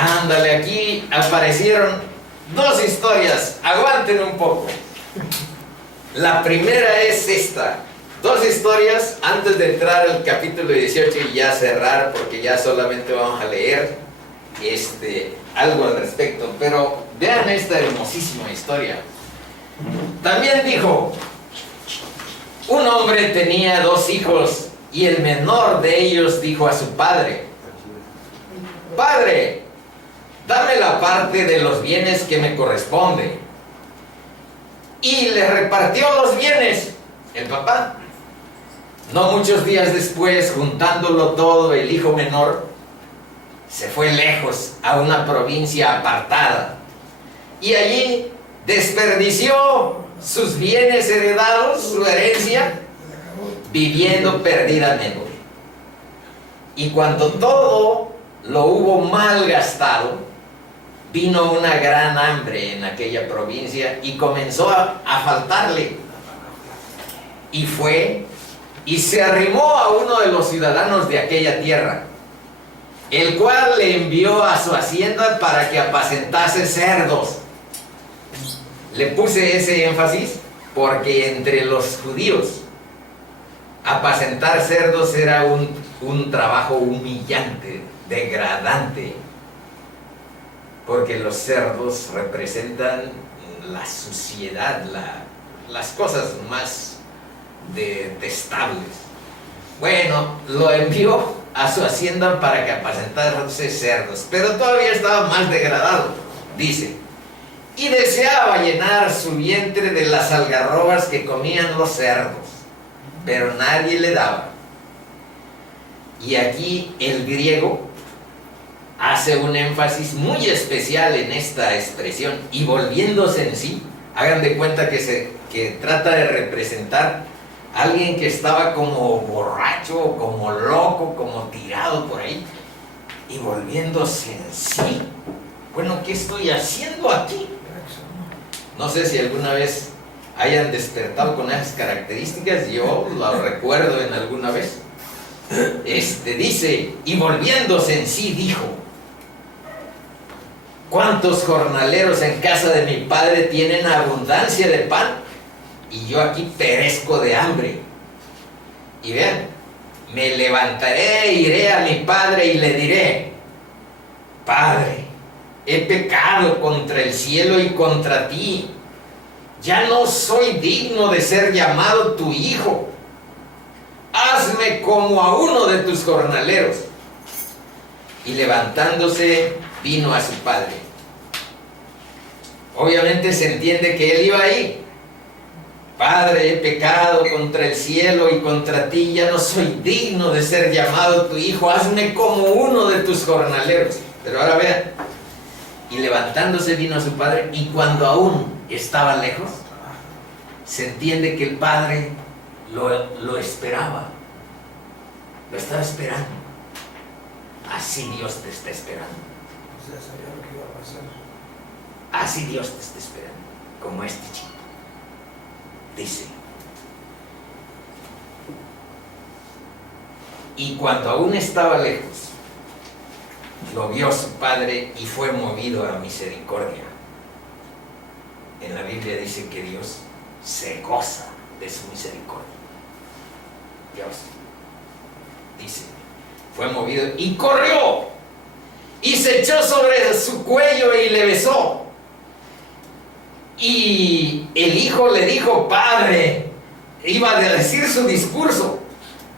Ándale, aquí aparecieron dos historias. Aguanten un poco. La primera es esta. Dos historias antes de entrar al capítulo 18 y ya cerrar, porque ya solamente vamos a leer algo al respecto. Pero vean esta hermosísima historia. También dijo: un hombre tenía dos hijos y el menor de ellos dijo a su padre: Padre, dame la parte de los bienes que me corresponde. Y le repartió los bienes el papá. No muchos días después, juntándolo todo, el hijo menor se fue lejos a una provincia apartada y allí desperdició sus bienes heredados, su herencia, viviendo perdidamente. Y cuando todo lo hubo mal gastado, vino una gran hambre en aquella provincia y comenzó a faltarle. Y fue y se arrimó a uno de los ciudadanos de aquella tierra, el cual le envió a su hacienda para que apacentase cerdos. Le puse ese énfasis porque entre los judíos apacentar cerdos era un trabajo humillante, degradante, porque los cerdos representan la suciedad, las cosas más detestables. Bueno, lo envió a su hacienda para que apacentase cerdos, pero todavía estaba más degradado, dice, y deseaba llenar su vientre de las algarrobas que comían los cerdos, pero nadie le daba. Y aquí el griego hace un énfasis muy especial en esta expresión, y volviéndose en sí. Hagan de cuenta que trata de representar a alguien que estaba como borracho, como loco, como tirado por ahí, y volviéndose en sí. Bueno, ¿qué estoy haciendo aquí? No sé si alguna vez hayan despertado con esas características. Yo lo recuerdo en alguna vez. Dice, y volviéndose en sí dijo: ¿cuántos jornaleros en casa de mi padre tienen abundancia de pan? Y yo aquí perezco de hambre. Y vean, me levantaré, iré a mi padre y le diré: Padre, he pecado contra el cielo y contra ti. Ya no soy digno de ser llamado tu hijo. Hazme como a uno de tus jornaleros. Y levantándose, vino a su padre. Obviamente se entiende que él iba ahí. Padre, he pecado contra el cielo y contra ti, ya no soy digno de ser llamado tu hijo, hazme como uno de tus jornaleros. Pero ahora vean, y levantándose vino a su padre, y cuando aún estaba lejos, se entiende que el padre lo esperaba, lo estaba esperando. Así Dios te está esperando. O sea, sabía lo que iba a pasar. Así Dios te está esperando, como este chico. Dice, y cuando aún estaba lejos, lo vio su padre y fue movido a misericordia. En la Biblia dice que Dios se goza de su misericordia. Dios dice, fue movido y corrió y se echó sobre su cuello y le besó. Y el hijo le dijo: Padre, iba a decir su discurso: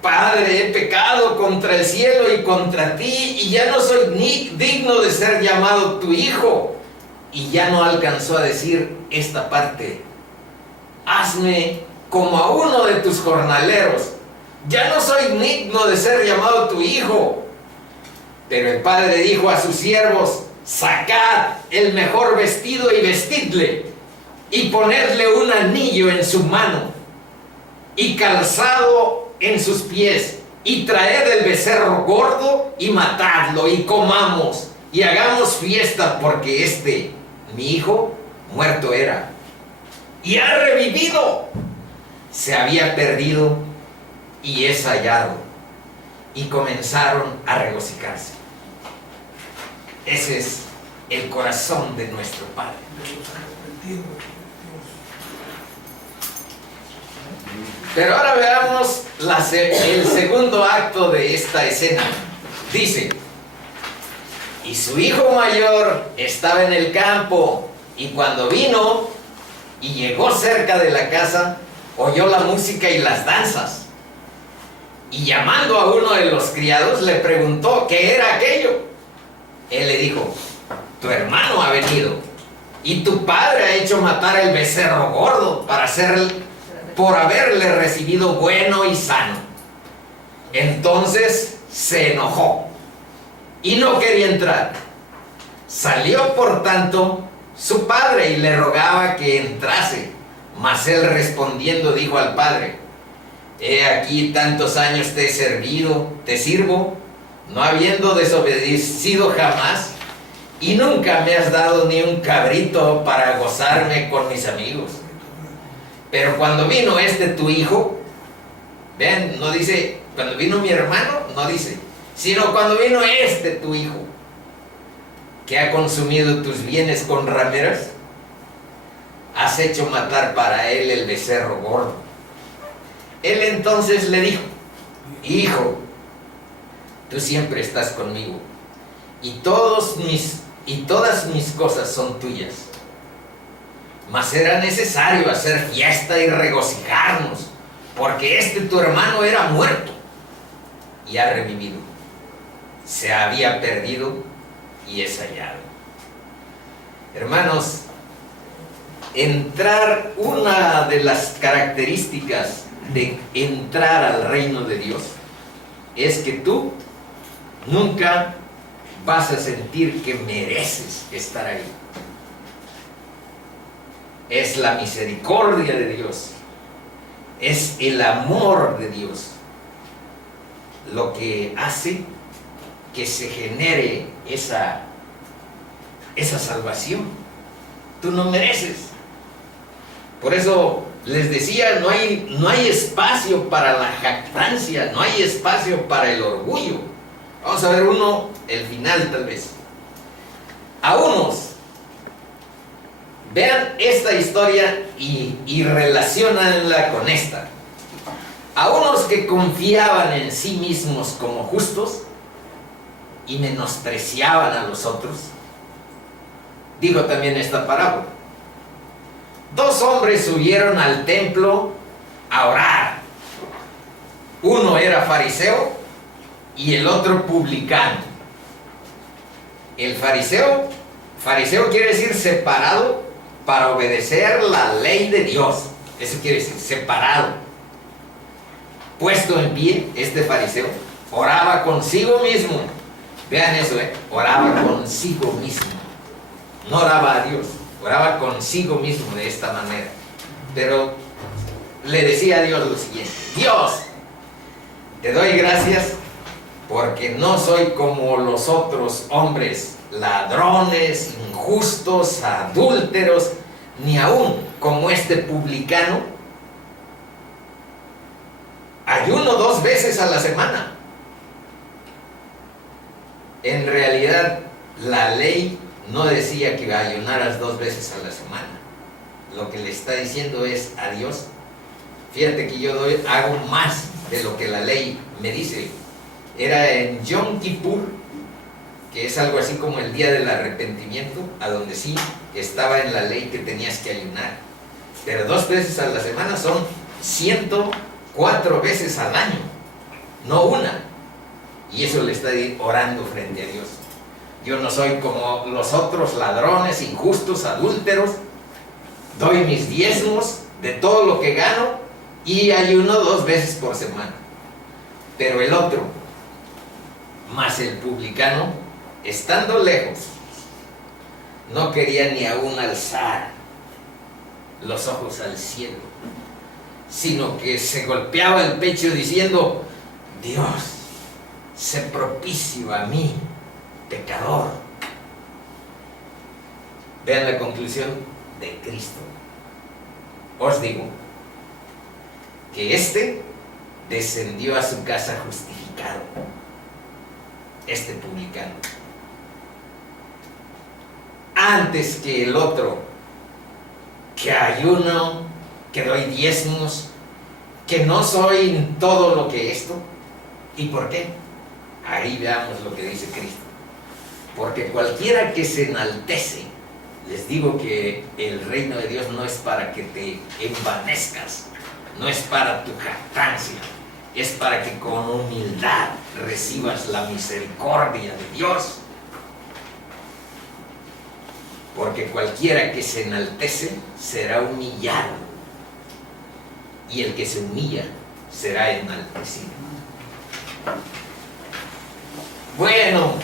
Padre, he pecado contra el cielo y contra ti, y ya no soy ni digno de ser llamado tu hijo. Y ya no alcanzó a decir esta parte: hazme como a uno de tus jornaleros, ya no soy digno de ser llamado tu hijo. Pero el padre dijo a sus siervos: sacad el mejor vestido y vestidle, y ponedle un anillo en su mano y calzado en sus pies, y traed el becerro gordo y matadlo, y comamos y hagamos fiesta, porque mi hijo muerto era y ha revivido, se había perdido y es hallado. Y comenzaron a regocijarse. Ese es el corazón de nuestro Padre. De los arrepentidos, Pero ahora veamos el segundo acto de esta escena. Dice: y su hijo mayor estaba en el campo, y cuando vino y llegó cerca de la casa, oyó la música y las danzas. Y llamando a uno de los criados, le preguntó qué era aquello. Él le dijo: tu hermano ha venido, y tu padre ha hecho matar el becerro gordo por haberle recibido bueno y sano. Entonces se enojó y no quería entrar. Salió por tanto su padre y le rogaba que entrase. Mas él respondiendo dijo al padre: he aquí tantos años te sirvo, no habiendo desobedecido jamás, y nunca me has dado ni un cabrito para gozarme con mis amigos. Pero cuando vino tu hijo, vean, no dice cuando vino mi hermano, no dice, sino cuando vino tu hijo, que ha consumido tus bienes con rameras, has hecho matar para él el becerro gordo. Él entonces le dijo: hijo, tú siempre estás conmigo, y todas mis cosas son tuyas. Mas era necesario hacer fiesta y regocijarnos, porque tu hermano era muerto y ha revivido, se había perdido y es hallado. Hermanos, una de las características de entrar al reino de Dios es que tú nunca vas a sentir que mereces estar ahí. Es la misericordia de Dios, es el amor de Dios lo que hace que se genere esa salvación. Tú no mereces. Por eso les decía, no hay espacio para la jactancia, no hay espacio para el orgullo. Vamos a ver el final tal vez. A unos, vean esta historia y relaciónanla con esta. A unos que confiaban en sí mismos como justos y menospreciaban a los otros, digo también esta parábola. 2 hombres subieron al templo a orar. Uno era fariseo y el otro publicano. El fariseo quiere decir separado para obedecer la ley de Dios. Eso quiere decir separado. Puesto en pie, este fariseo oraba consigo mismo. Vean eso, oraba consigo mismo. No oraba a Dios, oraba consigo mismo de esta manera. Pero le decía a Dios lo siguiente: Dios, te doy gracias porque no soy como los otros hombres, ladrones, injustos, adúlteros, ni aún como este publicano. Ayuno 2 veces a la semana. En realidad, la ley no decía que ayunaras 2 veces a la semana. Lo que le está diciendo es a Dios: fíjate que yo hago más de lo que la ley me dice. Era en Yom Kippur, que es algo así como el día del arrepentimiento, a donde sí estaba en la ley que tenías que ayunar. Pero 2 veces a la semana son 104 veces al año, no una. Y eso le está orando frente a Dios. Yo no soy como los otros ladrones, injustos, adúlteros. Doy mis diezmos de todo lo que gano y ayuno 2 veces por semana. Pero el otro, más el publicano, estando lejos, no quería ni aún alzar los ojos al cielo, sino que se golpeaba el pecho diciendo: Dios, sé propicio a mí, pecador. Vean la conclusión de Cristo. Os digo que descendió a su casa justificado, publicano. antes que el otro, que ayuno, que doy diezmos, que no soy todo lo que esto. ¿Y por qué? Ahí veamos lo que dice Cristo. Porque cualquiera que se enaltece, les digo que el reino de Dios no es para que te envanezcas, no es para tu jactancia, es para que con humildad recibas la misericordia de Dios. Porque cualquiera que se enaltece será humillado, y el que se humilla será enaltecido. Bueno,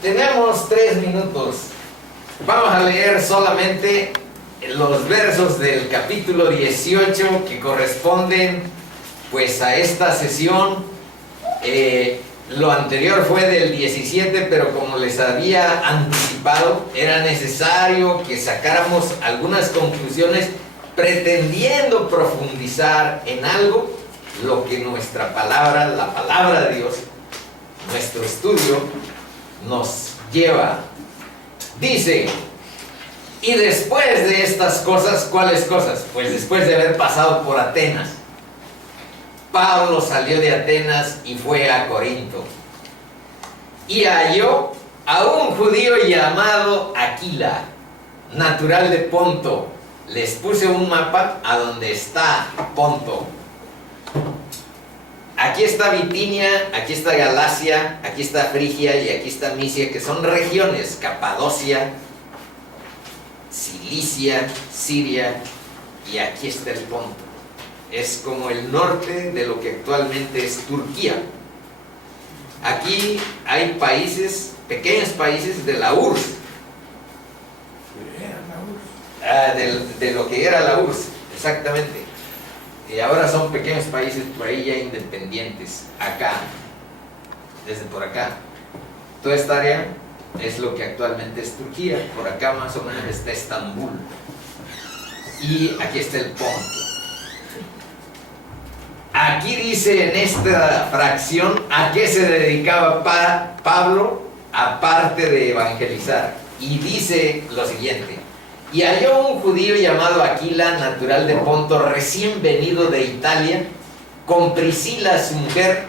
tenemos 3 minutos. Vamos a leer solamente los versos del capítulo 18 que corresponden pues a esta sesión. Lo anterior fue del 17, pero como les había anticipado, era necesario que sacáramos algunas conclusiones pretendiendo profundizar en algo, lo que nuestra palabra, la palabra de Dios, nuestro estudio, nos lleva. Dice, y después de estas cosas, ¿cuáles cosas? Pues después de haber pasado por Atenas, Pablo salió de Atenas y fue a Corinto, y halló a un judío llamado Aquila, natural de Ponto. Les puse un mapa a donde está Ponto. Aquí está Bitinia, aquí está Galacia, aquí está Frigia y aquí está Misia, que son regiones: Capadocia, Cilicia, Siria, y aquí está el Ponto. Es como el norte de lo que actualmente es Turquía. Aquí hay países, pequeños países de la URSS, de lo que era la URSS, exactamente. Y ahora son pequeños países por ahí ya independientes. Acá, desde por acá, toda esta área es lo que actualmente es Turquía. Por acá más o menos está Estambul, y aquí está el Ponto. Aquí dice en esta fracción a qué se dedicaba Pablo aparte de evangelizar, y dice lo siguiente: y halló un judío llamado Aquila, natural de Ponto, recién venido de Italia, con Priscila su mujer,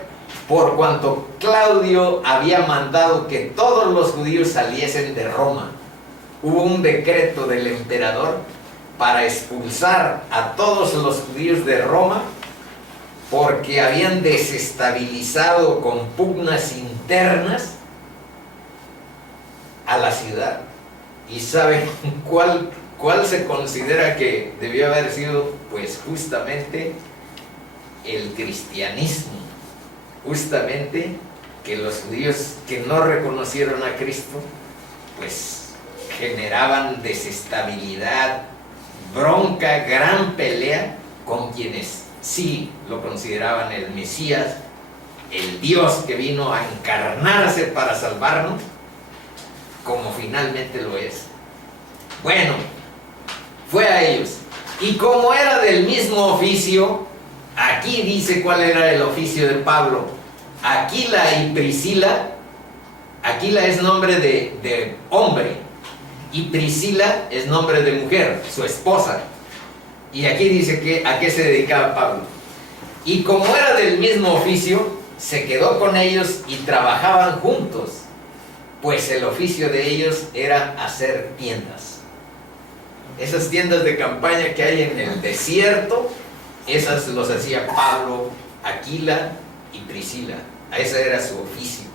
por cuanto Claudio había mandado que todos los judíos saliesen de Roma. Hubo un decreto del emperador para expulsar a todos los judíos de Roma, porque habían desestabilizado con pugnas internas a la ciudad. ¿Y saben cuál se considera que debió haber sido? Pues justamente el cristianismo. Justamente que los judíos que no reconocieron a Cristo, pues generaban desestabilidad, bronca, gran pelea con quienes sí lo consideraban el Mesías, el Dios que vino a encarnarse para salvarnos, como finalmente lo es. Bueno, fue a ellos, y como era del mismo oficio, aquí dice cuál era el oficio de Pablo: Aquila y Priscila. Aquila es nombre de hombre, y Priscila es nombre de mujer, su esposa. Y aquí dice que a qué se dedicaba Pablo. Y como era del mismo oficio, se quedó con ellos y trabajaban juntos, pues el oficio de ellos era hacer tiendas. Esas tiendas de campaña que hay en el desierto, esas los hacía Pablo, Aquila y Priscila. Ese era su oficio.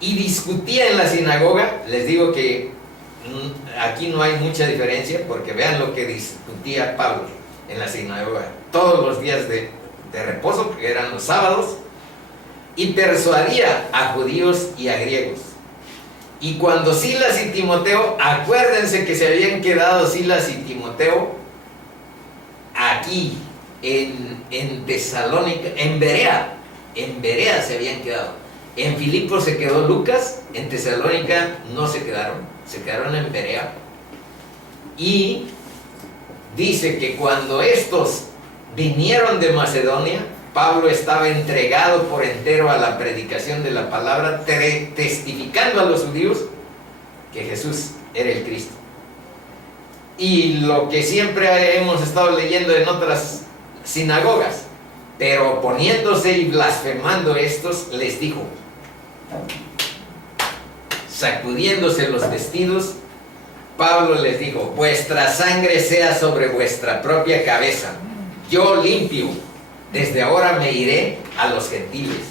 Y discutía en la sinagoga. Les digo que aquí no hay mucha diferencia, porque vean lo que discutía Pablo en la sinagoga todos los días de reposo, que eran los sábados, y persuadía a judíos y a griegos. Y cuando Silas y Timoteo, acuérdense que se habían quedado Silas y Timoteo aquí en Tesalónica, en Berea se habían quedado. En Filipos se quedó Lucas, en Tesalónica no se quedaron, se quedaron en Berea. Y dice que cuando estos vinieron de Macedonia, Pablo estaba entregado por entero a la predicación de la palabra, testificando a los judíos que Jesús era el Cristo. Y lo que siempre hemos estado leyendo en otras sinagogas, pero oponiéndose y blasfemando estos, les dijo, sacudiéndose los vestidos, Pablo les dijo, vuestra sangre sea sobre vuestra propia cabeza, yo limpio, desde ahora me iré a los gentiles.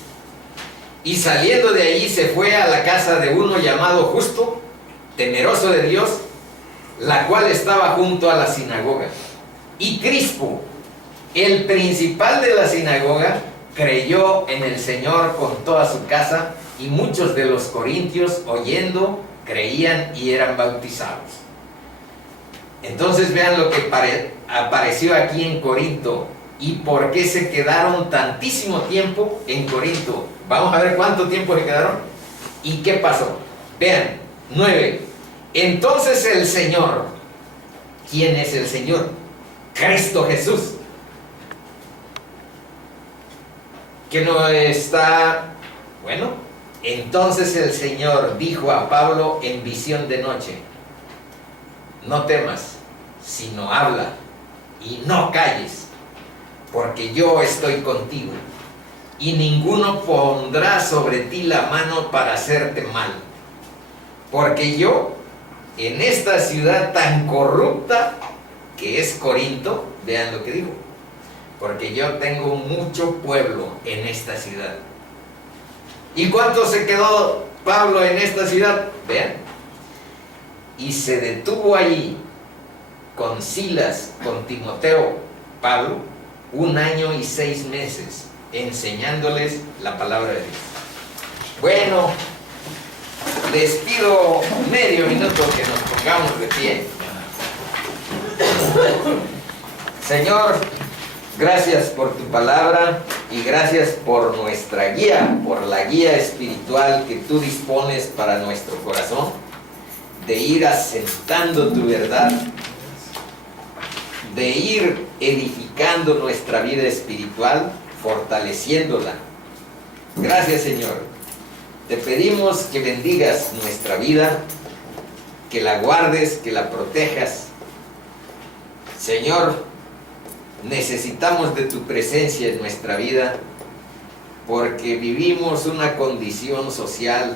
Y saliendo de allí se fue a la casa de uno llamado Justo, temeroso de Dios, la cual estaba junto a la sinagoga. Y Crispo, el principal de la sinagoga, creyó en el Señor con toda su casa, y muchos de los corintios, oyendo, creían y eran bautizados. Entonces vean lo que apareció aquí en Corinto y por qué se quedaron tantísimo tiempo en Corinto. Vamos a ver cuánto tiempo se quedaron y qué pasó. Vean, 9. Entonces el Señor, ¿quién es el Señor? Cristo Jesús, que no está, bueno, entonces el Señor dijo a Pablo en visión de noche, no temas, sino habla y no calles, porque yo estoy contigo, y ninguno pondrá sobre ti la mano para hacerte mal, porque yo, en esta ciudad tan corrupta que es Corinto, vean lo que digo, porque yo tengo mucho pueblo en esta ciudad. ¿Y cuánto se quedó Pablo en esta ciudad? Vean. Y se detuvo allí con Silas, con Timoteo, Pablo, 1 año y 6 meses, enseñándoles la palabra de Dios. Bueno, les pido medio minuto que nos pongamos de pie. Señor, gracias por tu palabra y gracias por nuestra guía, por la guía espiritual que tú dispones para nuestro corazón, de ir asentando tu verdad, de ir edificando nuestra vida espiritual, fortaleciéndola. Gracias, Señor. Te pedimos que bendigas nuestra vida, que la guardes, que la protejas. Señor, necesitamos de tu presencia en nuestra vida porque vivimos una condición social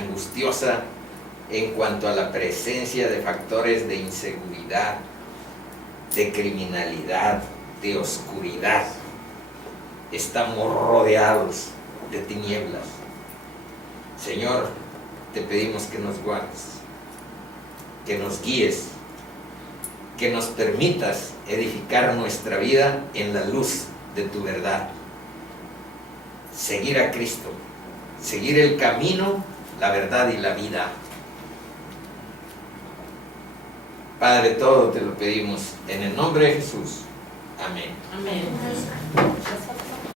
angustiosa en cuanto a la presencia de factores de inseguridad, de criminalidad, de oscuridad. Estamos rodeados de tinieblas. Señor, te pedimos que nos guardes, que nos guíes, que nos permitas edificar nuestra vida en la luz de tu verdad. Seguir a Cristo, seguir el camino, la verdad y la vida. Padre, todo te lo pedimos en el nombre de Jesús. Amén. Amén.